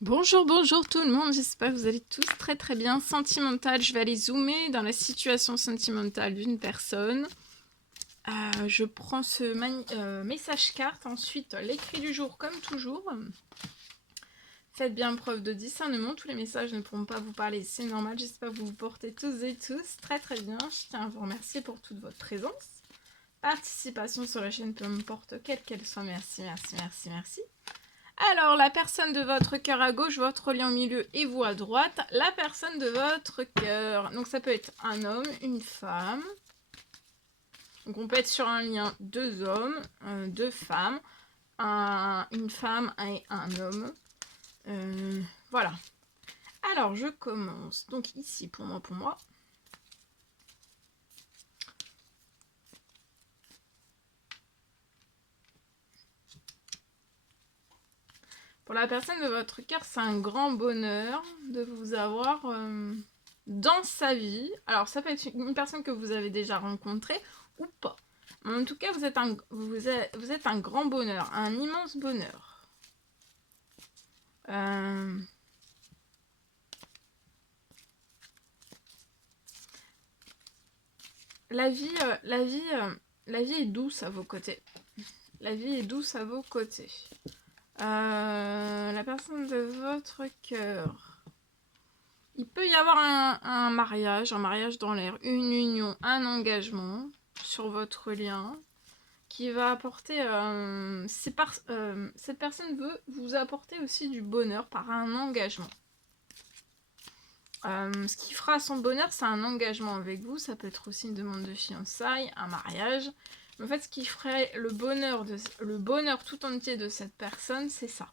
Bonjour, bonjour tout le monde, j'espère que vous allez tous très très bien. Sentimental, je vais aller zoomer dans la situation sentimentale d'une personne. Je prends ce message carte, ensuite l'écrit du jour comme toujours. Faites bien preuve de discernement, tous les messages ne pourront pas vous parler, c'est normal, j'espère que vous vous portez tous et tous très très bien. Je tiens à vous remercier pour toute votre présence. Participation sur la chaîne, peu importe quelle qu'elle soit, merci, merci, merci, merci. Alors, la personne de votre cœur à gauche, votre lien au milieu et vous à droite, la personne de votre cœur. Donc, ça peut être un homme, une femme. Donc, on peut être sur un lien deux hommes, deux femmes, une femme et un homme. Voilà. Alors, je commence. Donc, ici, pour moi. Pour la personne de votre cœur, c'est un grand bonheur de vous avoir dans sa vie. Alors, ça peut être une personne que vous avez déjà rencontrée ou pas. Mais en tout cas, vous êtes un grand bonheur, un immense bonheur. La vie est douce à vos côtés. La vie est douce à vos côtés. La personne de votre cœur. Il peut y avoir un mariage dans l'air, une union, un engagement sur votre lien qui va apporter... cette personne veut vous apporter aussi du bonheur par un engagement. Ce qui fera son bonheur, c'est un engagement avec vous. Ça peut être aussi une demande de fiançailles, un mariage. Mais en fait, ce qui ferait le bonheur tout entier de cette personne, c'est ça.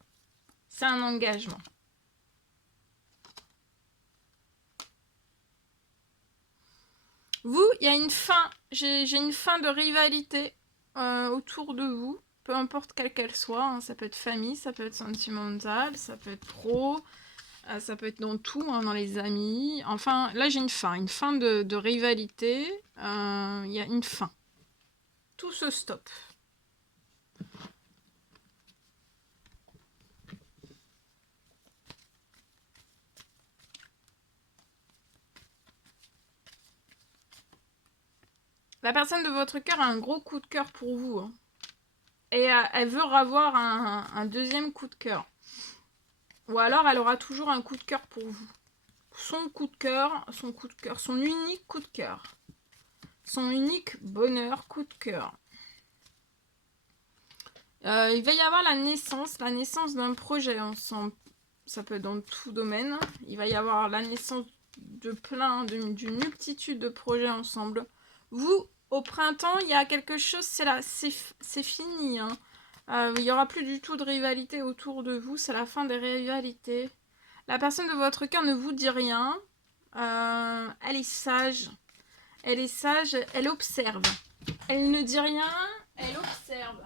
C'est un engagement. Vous, il y a une fin. J'ai une fin de rivalité autour de vous. Peu importe quelle qu'elle soit. Hein. Ça peut être famille, ça peut être sentimental, ça peut être pro. Ça peut être dans tout, hein, dans les amis. Enfin, là, j'ai une fin de rivalité. Il y a une fin. Tout se stoppe. La personne de votre cœur a un gros coup de cœur pour vous. Hein. Et elle veut avoir un deuxième coup de cœur. Ou alors, elle aura toujours un coup de cœur pour vous. Son coup de cœur, son unique coup de cœur. Son unique bonheur, coup de cœur. Il va y avoir la naissance d'un projet ensemble. Ça peut être dans tout domaine. Il va y avoir la naissance d'une multitude de projets ensemble. Vous, au printemps, il y a quelque chose, c'est fini. Hein. Il n'y aura plus du tout de rivalité autour de vous, c'est la fin des rivalités. La personne de votre cœur ne vous dit rien. Elle est sage. Elle observe. Elle ne dit rien, elle observe.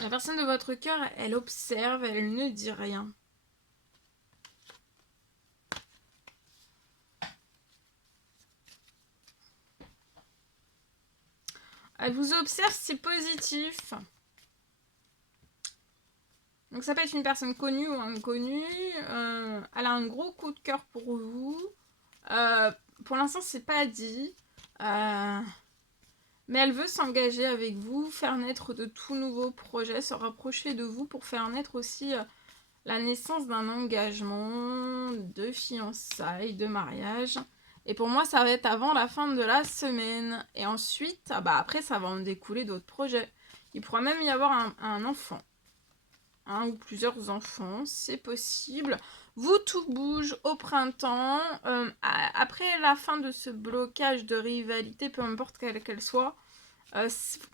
La personne de votre cœur, elle observe, elle ne dit rien. Elle vous observe, c'est positif. Donc ça peut être une personne connue ou inconnue. Elle a un gros coup de cœur pour vous. Pour l'instant, c'est pas dit. Mais elle veut s'engager avec vous, faire naître de tout nouveaux projets, se rapprocher de vous pour faire naître aussi la naissance d'un engagement, de fiançailles, de mariage. Et pour moi, ça va être avant la fin de la semaine. Et ensuite, après, ça va en découler d'autres projets. Il pourra même y avoir un enfant. Un ou plusieurs enfants, c'est possible. Vous, tout bouge au printemps. Après la fin de ce blocage de rivalité, peu importe quelle qu'elle soit,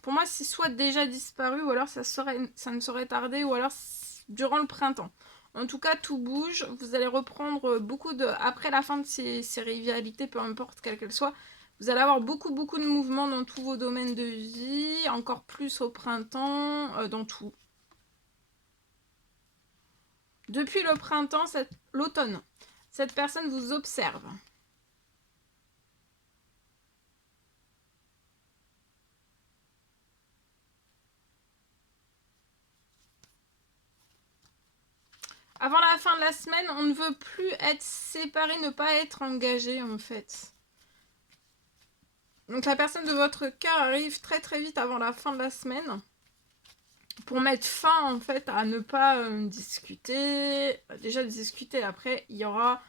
pour moi, c'est soit déjà disparu, ou alors ça ne saurait tarder, ou alors durant le printemps. En tout cas, tout bouge. Vous allez reprendre après la fin de ces rivalités, peu importe quelle qu'elle soit, vous allez avoir beaucoup de mouvements dans tous vos domaines de vie, encore plus au printemps, dans tout. Depuis le printemps, l'automne, cette personne vous observe. avant la fin de la semaine, on ne veut plus être séparés, ne pas être engagé en fait. Donc la personne de votre cœur arrive très très vite avant la fin de la semaine pour mettre fin en fait à ne pas discuter. Déjà discuter, après il y aura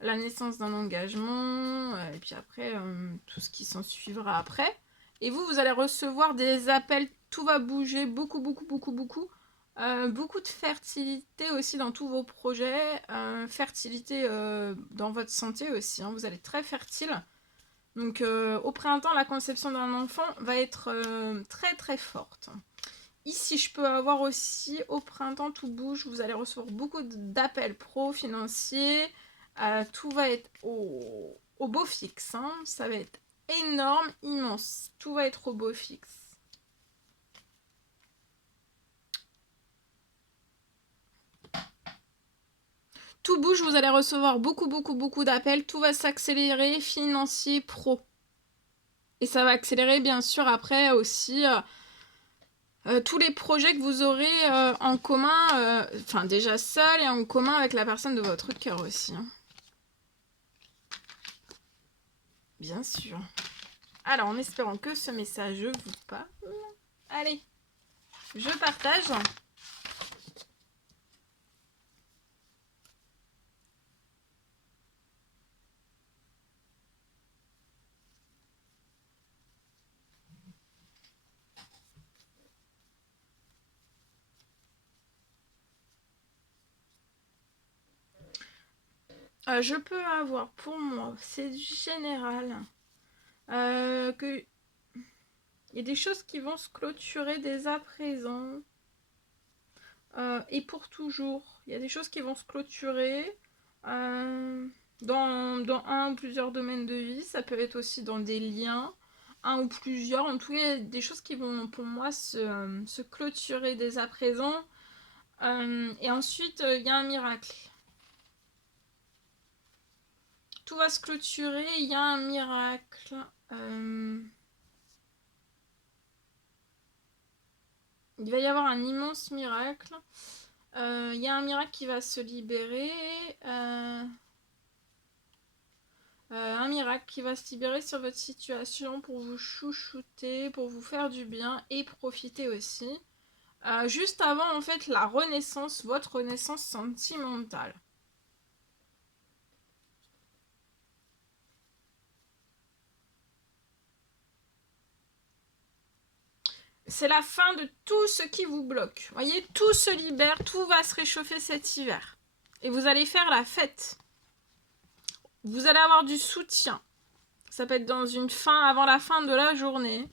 la naissance d'un engagement et puis après tout ce qui s'en suivra après. Et vous allez recevoir des appels, tout va bouger, beaucoup. Beaucoup de fertilité aussi dans tous vos projets, fertilité dans votre santé aussi, hein. Vous allez être très fertile. Donc au printemps, la conception d'un enfant va être très très forte. Ici, je peux avoir aussi, au printemps, tout bouge. Vous allez recevoir beaucoup d'appels pro, financiers. Tout va être au beau fixe, hein. Ça va être énorme, immense. Tout va être au beau fixe. Tout bouge, vous allez recevoir beaucoup d'appels. Tout va s'accélérer, financier, pro. Et ça va accélérer, bien sûr, après aussi tous les projets que vous aurez en commun, enfin déjà seul et en commun avec la personne de votre cœur aussi, hein. Bien sûr. Alors, en espérant que ce message vous parle. Allez, je partage. Je peux avoir pour moi, c'est général, que il y a des choses qui vont se clôturer dès à présent et pour toujours. Il y a des choses qui vont se clôturer dans un ou plusieurs domaines de vie. Ça peut être aussi dans des liens, un ou plusieurs. En tout cas, il y a des choses qui vont pour moi se clôturer dès à présent. Et ensuite, il y a un miracle. Tout va se clôturer, il y a un miracle. Il va y avoir un immense miracle. Il y a un miracle qui va se libérer. Un miracle qui va se libérer sur votre situation pour vous chouchouter, pour vous faire du bien et profiter aussi. Juste avant, en fait, la renaissance, votre renaissance sentimentale. C'est la fin de tout ce qui vous bloque. Vous voyez, tout se libère, tout va se réchauffer cet hiver. Et vous allez faire la fête. Vous allez avoir du soutien. Ça peut être dans une fin, avant la fin de la journée.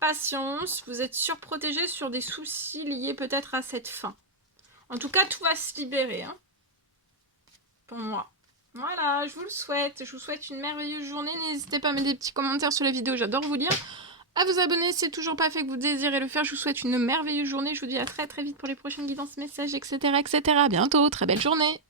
Patience, vous êtes surprotégé sur des soucis liés peut-être à cette fin. En tout cas, tout va se libérer, hein, pour moi. Voilà, je vous le souhaite. Je vous souhaite une merveilleuse journée. N'hésitez pas à mettre des petits commentaires sur la vidéo, j'adore vous lire. À vous abonner si c'est toujours pas fait que vous désirez le faire. Je vous souhaite une merveilleuse journée. Je vous dis à très vite pour les prochaines guidances, messages, etc. À bientôt, très belle journée.